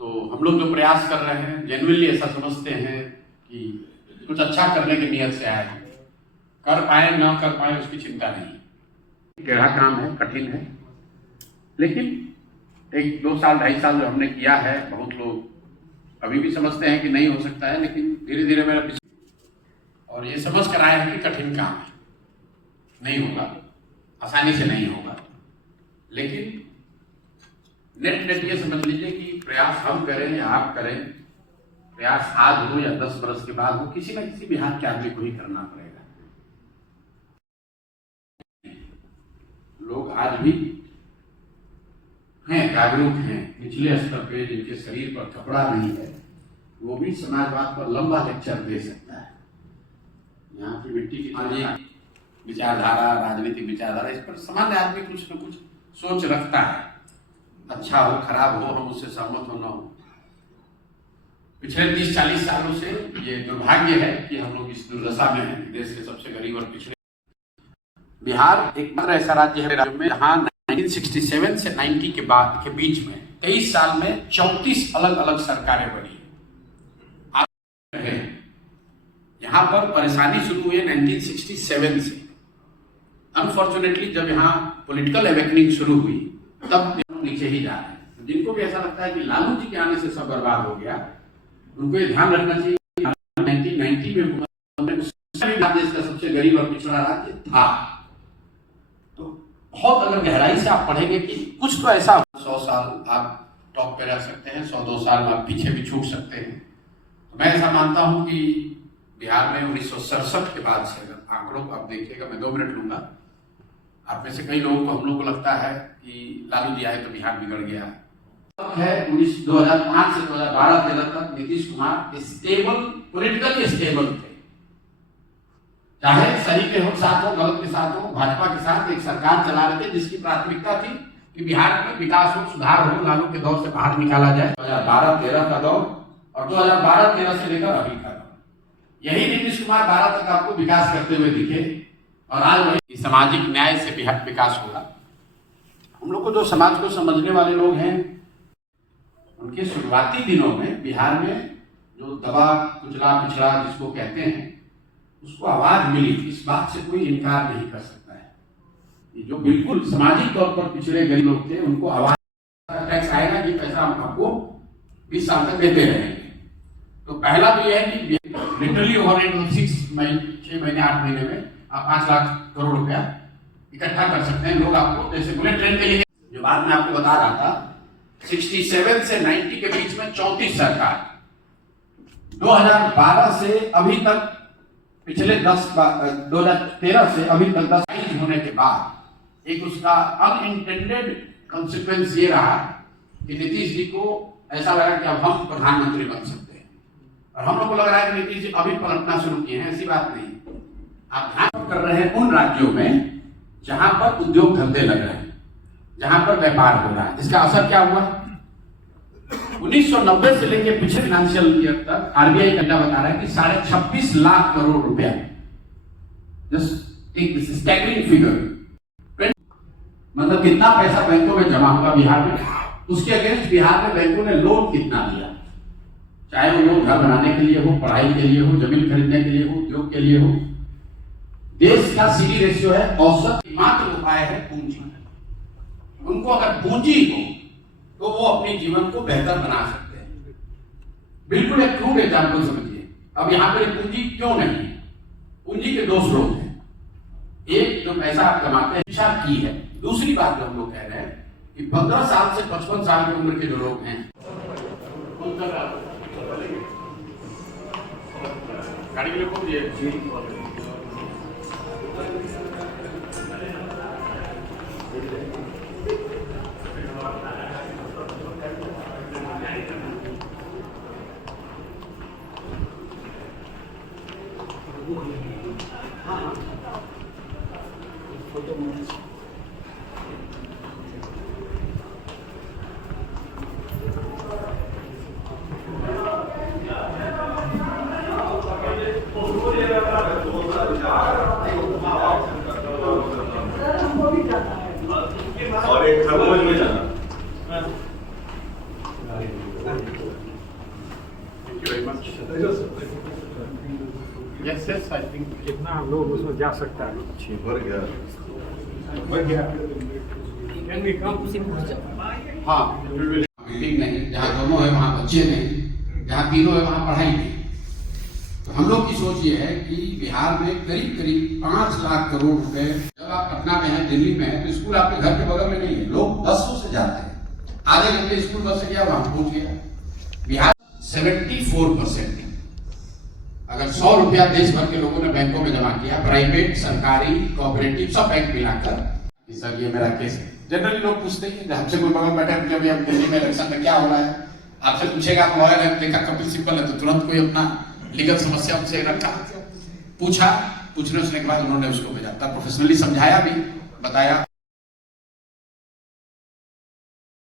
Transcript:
तो हम लोग जो प्रयास कर रहे हैं जेन्युइनली ऐसा समझते हैं कि कुछ अच्छा करने की नीयत से आए हैं। कर पाए ना कर पाए उसकी चिंता नहीं। टेढ़ा काम है, कठिन है, लेकिन 1-2 साल 2.5 साल जो हमने किया है, बहुत लोग अभी भी समझते हैं कि नहीं हो सकता है, लेकिन धीरे धीरे मेरा और ये समझ कर आए हैं कि कठिन काम है, नहीं होगा, आसानी से नहीं होगा। लेकिन नेट ये समझ लीजिए कि प्रयास हम करें या आप करें, प्रयास आज हो या 10 बरस के बाद हो, किसी न किसी बिहार के आदमी को ही करना पड़ेगा। लोग आज भी हैं, जागरूक हैं, निचले स्तर पे जिनके शरीर पर कपड़ा नहीं है, वो भी समाजवाद पर लंबा लेक्चर दे सकता है। यहाँ की मिट्टी की विचारधारा, राजनीतिक विचारधारा, इस पर सामान्य आदमी कुछ न कुछ सोच रखता है। अच्छा हो खराब हो, हम उससे सहमत हो ना हो। पिछले 30-40 सालों से ये दुर्भाग्य है कि हम लोग इस दुर्दशा में हैं। देश के सबसे गरीब और पिछड़े बिहार एकमात्र ऐसा राज्य है राज्य में जहाँ 1967 से 90 के बाद के बीच में 23 साल में 34 अलग अलग सरकारें बनी। यहाँ पर परेशानी शुरू हुई 1967 से। अनफॉर्चुनेटली जब यहाँ पॉलिटिकल एवेकनिंग शुरू हुई तब नीचे ही जा रहे हैं। जिनको भी ऐसा लगता है कि लालू जी के आने से सब बर्बाद हो गया, उनको ये ध्यान रखना चाहिए 1990 में देश का सबसे गरीब और पिछड़ा राज्य था। तो बहुत अगर गहराई से आप पढ़ेंगे कि कुछ तो ऐसा 100 साल आप टॉप पे रह सकते हैं, 100-2 साल आप पीछे भी छूट सकते हैं। तो मैं ऐसा मानता हूं कि बिहार में 1967 के बाद से अगर आंकड़ों को आप देखिएगा, मैं 2 मिनट लूंगा। आप में से कई लोगों को हम लोग को लगता है कि लालू जी आए तो बिहार बिगड़ गया है। 2005 से 2012-13 तक Nitish Kumar stable, politically stable थे। चाहे सही के हो साथ हो, गलत के साथ हो, भाजपा के साथ एक सरकार चला रहे थे जिसकी प्राथमिकता थी कि बिहार में विकास हो, सुधार हो, लालू के दौर से बाहर निकाला जाए। 2012-13 का दौर और 2012-13 से लेकर अभी का दौर, यही नीतीश कुमार 12 तक आपको विकास करते हुए दिखे। और आज वही सामाजिक न्याय से विकास होगा। हम लोग को जो समाज को समझने वाले लोग हैं, उनके शुरुआती दिनों में बिहार में जो दबा कुचला पिछड़ा जिसको कहते हैं, उसको आवाज मिली। इस बात से कोई इनकार नहीं कर सकता है। ये जो बिल्कुल सामाजिक तौर पर पिछड़े गरीब लोग थे, उनको आवाज टैक्स आएगा कि पैसा हम आपको 20 साल तक देते रहेंगे। तो पहला तो यह है कि लिटरली ओवर 6 महीने 8 महीने में आप 5 लाख करोड़ रुपया इकट्ठा कर सकते हैं। लोग आपको जैसे बुलेट ट्रेन के लिए, जो बात मैं आपको बता रहा था, 67 से 90 के बीच में 34 सरकार, 2012 से अभी तक, पिछले 2013 से अभी तक 10 होने के बाद एक उसका अनइंटेंडेड कॉन्सिक्वेंस ये रहा कि नीतीश जी को ऐसा लगा कि अब हम प्रधानमंत्री बन सकते हैं। और हम लोग को लग रहा है कि नीतीश जी अभी पलटना शुरू किए हैं। ऐसी बात नहीं। आप ध्यान कर रहे हैं उन राज्यों में जहां पर उद्योग धंधे लग रहे हैं, जहां पर व्यापार हो रहा है। इसका असर क्या हुआ? 1990 से लेकर पिछले फाइनेंशियल ईयर तक आरबीआई का बता रहा है कि 26.5 लाख करोड़ रुपया, जस्ट एक स्टैगरिंग फिगर, मतलब कितना पैसा बैंकों में जमा हुआ बिहार में। उसके अगेंस्ट बिहार में बैंकों ने लोन कितना दिया, चाहे वो लोन घर बनाने के लिए हो, पढ़ाई के लिए हो, जमीन खरीदने के लिए हो, उद्योग के लिए हो। देश का सीडी रेशियो है औसत, मात्र उपाय है पूंजी। उनको अगर पूंजी हो तो वो अपने जीवन को बेहतर बना सकते हैं। बिल्कुल एक क्रूड एग्जाम्पल समझिए। अब यहाँ पर पूंजी क्यों नहीं है? पूंजी के 2 स्रोत हैं। एक, जो पैसा आप कमाते हैं, शिक्षा की है। दूसरी बात जो हम लोग कह रहे हैं कि 15 साल से 55 साल की उम्र के जो लोग हैं, गाड़ी के लिए कौन दिए? और एक खरगोश में जाना। Yes, yes, I think कितना लोग उसमें जा सकता है? भर गया Can we come? हाँ बिल्डिंग नहीं, जहाँ दोनों है वहाँ बच्चे नहीं, जहाँ तीनों है वहाँ पढ़ाई नहीं। तो हम लोग की सोच ये है कि बिहार में करीब करीब 5 लाख करोड़ रुपए, जब आप पटना में हैं, दिल्ली में हैं, तो स्कूल आपके घर के बगल में नहीं है, लोग बसों से जाते हैं, आधे घंटे स्कूल बस से गया वहां पहुंच गया। बिहार 74%, अगर 100 रुपया देश भर के लोगों ने बैंकों में जमा किया, प्राइवेट, सरकारी, कोऑपरेटिव सब बैंक मिलाकर, सर ये मेरा केस है। जनरली लोग पूछते हैं, हमसे कोई बगल बैठा है, जब हम दिल्ली में इलेक्शन में क्या हो रहा है, आपसे पूछेगा आप लॉयर है, देखा कपिल सिब्बल है, तो तुरंत कोई अपना लीगल समस्या उनसे रखा, पूछा, पूछने उसने के बाद उन्होंने उसको भेजा, प्रोफेशनली समझाया भी, बताया।